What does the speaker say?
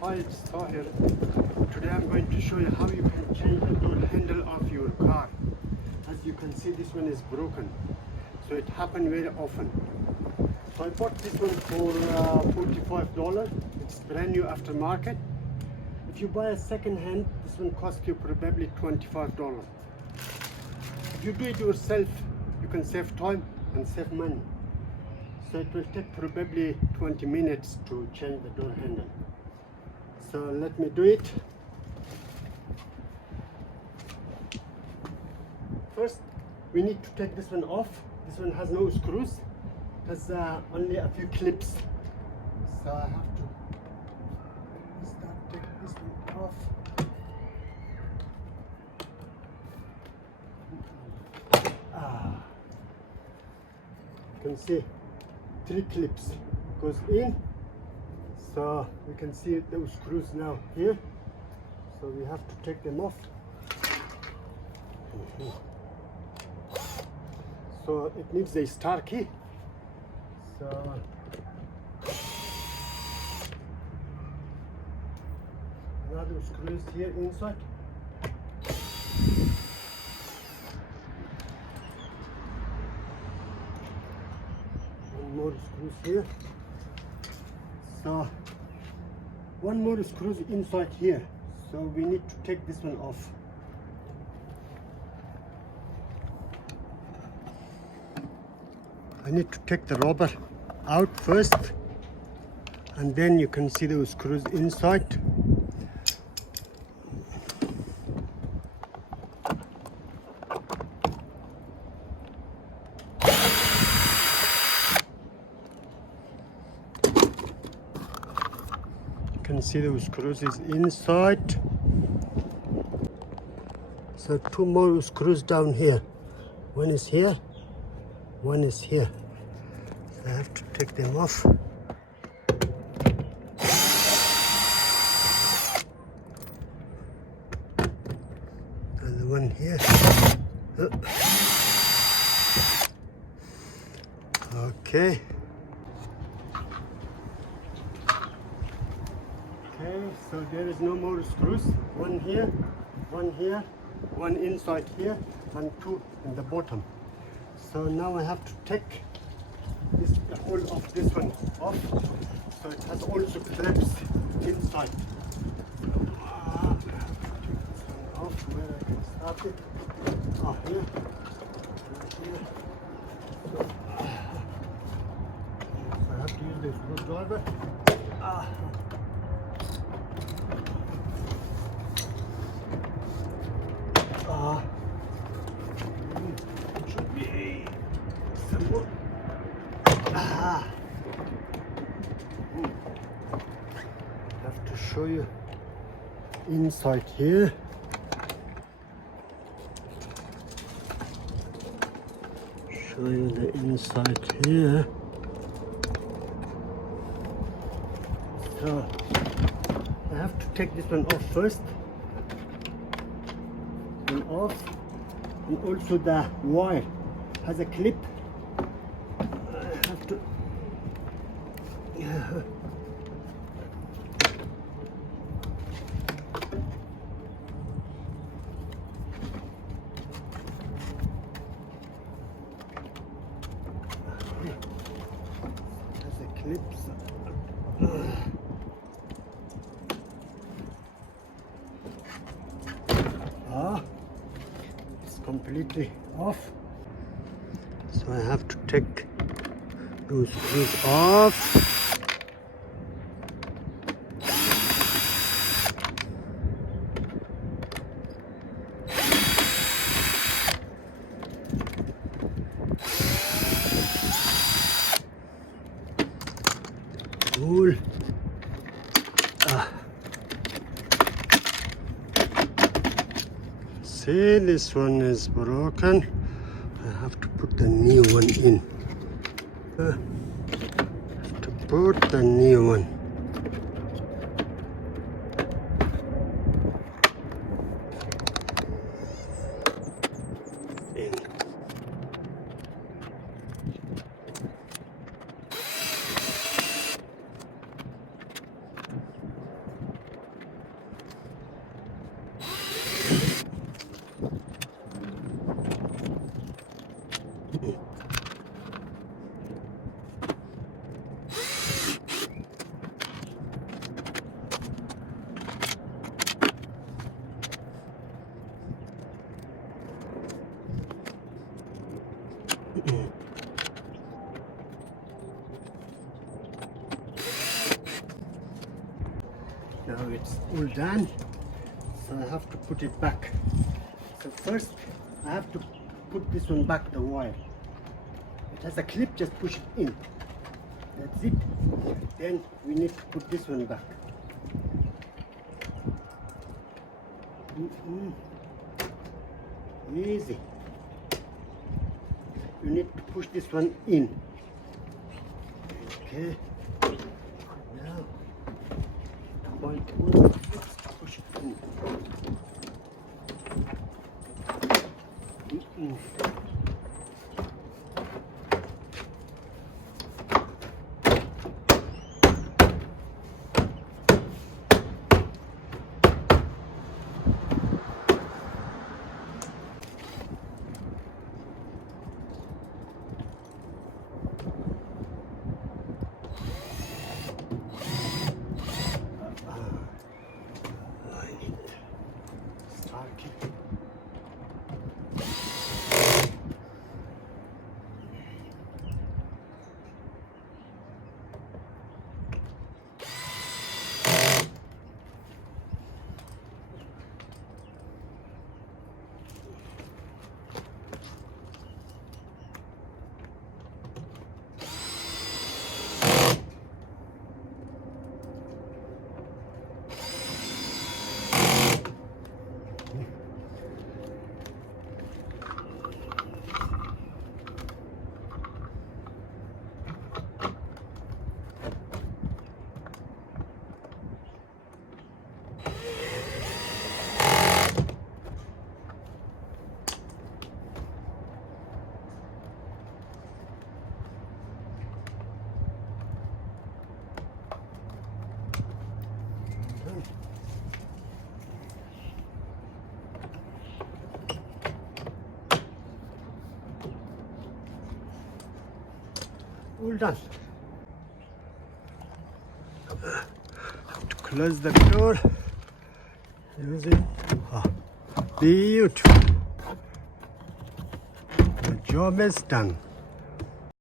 Hi, it's Tahir. Today I'm going to show you how you can change the door handle of your car. As you can see, this one is broken, so it happens very often. So I bought this one for $45. It's brand new aftermarket. If you buy a second hand, this one costs you probably $25. If you do it yourself, you can save time and save money. So it will take probably 20 minutes to change the door handle. So let me do it. First, we need to take this one off. This one has no screws. It has only a few clips. So I have to take this one off. You can see 3 clips goes in. So you can see those screws now here. So we have to take them off. So it needs a star key. So another screws here inside. One more screws here. So one more screws inside here. So we need to take this one off. I need to take the rubber out first, and then you can see those screws inside. You can see those screws is inside. So 2 more screws down here. One is here, one is here. So I have to take them off. And the one here. Okay. Okay, so there is no more screws. One here, one inside here, and 2 in the bottom. So now I have to take the whole of this one off. So it has also clips inside. I have to take this one off where I can start it. Here. Here. So I have to use the screwdriver. It should be some more. Have to show you inside here. Show you the inside here. So I have to take this one off first. And off, and also the wire has a clip. I have to has a clip. It's completely off. So I have to take those screws off. Cool. See, this one is broken. I have to put the new one in. Have to put the new one. In. Now it's all done, so I have to put it back. So first I have to put this one back, the wire. It has a clip, just push it in. That's it. Then we need to put this one back. Easy. You need to push this one in. Okay. Now, point one, push it in. All done. Have to close the door. Using beautiful. The job is done.